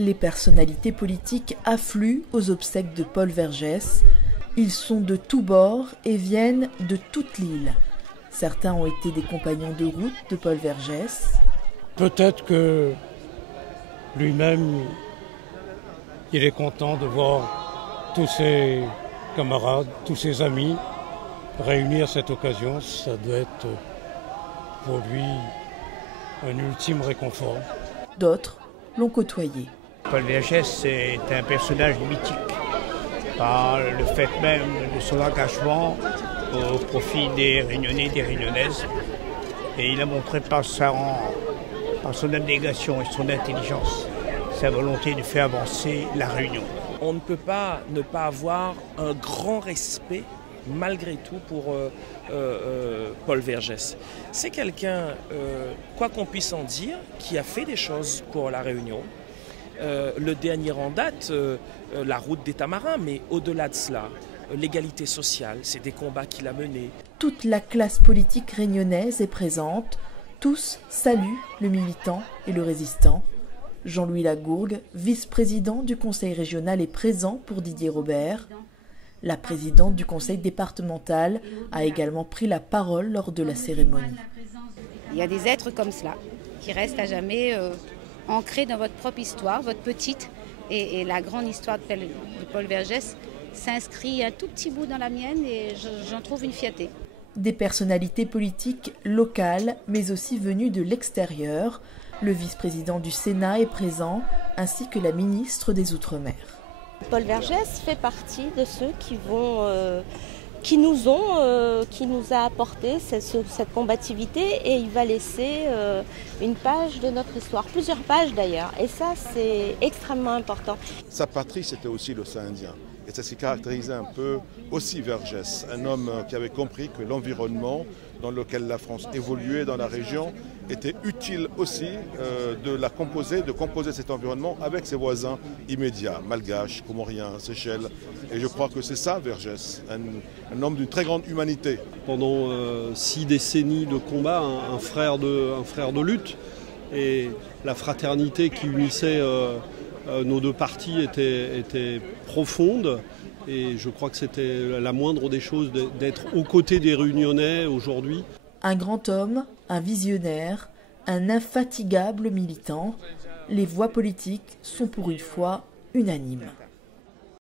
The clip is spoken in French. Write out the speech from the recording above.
Les personnalités politiques affluent aux obsèques de Paul Vergès. Ils sont de tous bords et viennent de toute l'île. Certains ont été des compagnons de route de Paul Vergès. Peut-être que lui-même, il est content de voir tous ses camarades, tous ses amis réunis à cette occasion. Ça doit être pour lui un ultime réconfort. D'autres l'ont côtoyé. Paul Vergès est un personnage mythique par le fait même de son engagement au profit des Réunionnais et des Réunionnaises. Et il a montré par son abnégation et son intelligence sa volonté de faire avancer la Réunion. On ne peut pas ne pas avoir un grand respect malgré tout pour Paul Vergès. C'est quelqu'un, quoi qu'on puisse en dire, qui a fait des choses pour la Réunion. Le dernier en date, la route des Tamarins, mais au-delà de cela, l'égalité sociale, c'est des combats qu'il a menés. Toute la classe politique réunionnaise est présente. Tous saluent le militant et le résistant. Jean-Louis Lagourgue, vice-président du conseil régional, est présent pour Didier Robert. La présidente du conseil départemental a également pris la parole lors de la cérémonie. Il y a des êtres comme cela qui restent à jamais ancrés dans votre propre histoire, votre petite et la grande histoire de Paul Vergès s'inscrit un tout petit bout dans la mienne et j'en trouve une fierté. Des personnalités politiques locales, mais aussi venues de l'extérieur. Le vice-président du Sénat est présent, ainsi que la ministre des Outre-mer. Paul Vergès fait partie de ceux qui nous a apporté cette combativité et il va laisser une page de notre histoire, plusieurs pages d'ailleurs. Et ça, c'est extrêmement important. Sa patrie, c'était aussi l'océan Indien. Et ça s'est caractérisé un peu aussi Vergès, un homme qui avait compris que l'environnement dans lequel la France évoluait dans la région était utile aussi de composer cet environnement avec ses voisins immédiats, malgaches, comoriens, Seychelles. Et je crois que c'est ça Vergès, un homme d'une très grande humanité. Pendant 6 décennies de combat, un frère de lutte, et la fraternité qui unissait nos deux partis était profonde. Et je crois que c'était la moindre des choses d'être aux côtés des Réunionnais aujourd'hui. Un grand homme, un visionnaire, un infatigable militant. Les voix politiques sont pour une fois unanimes.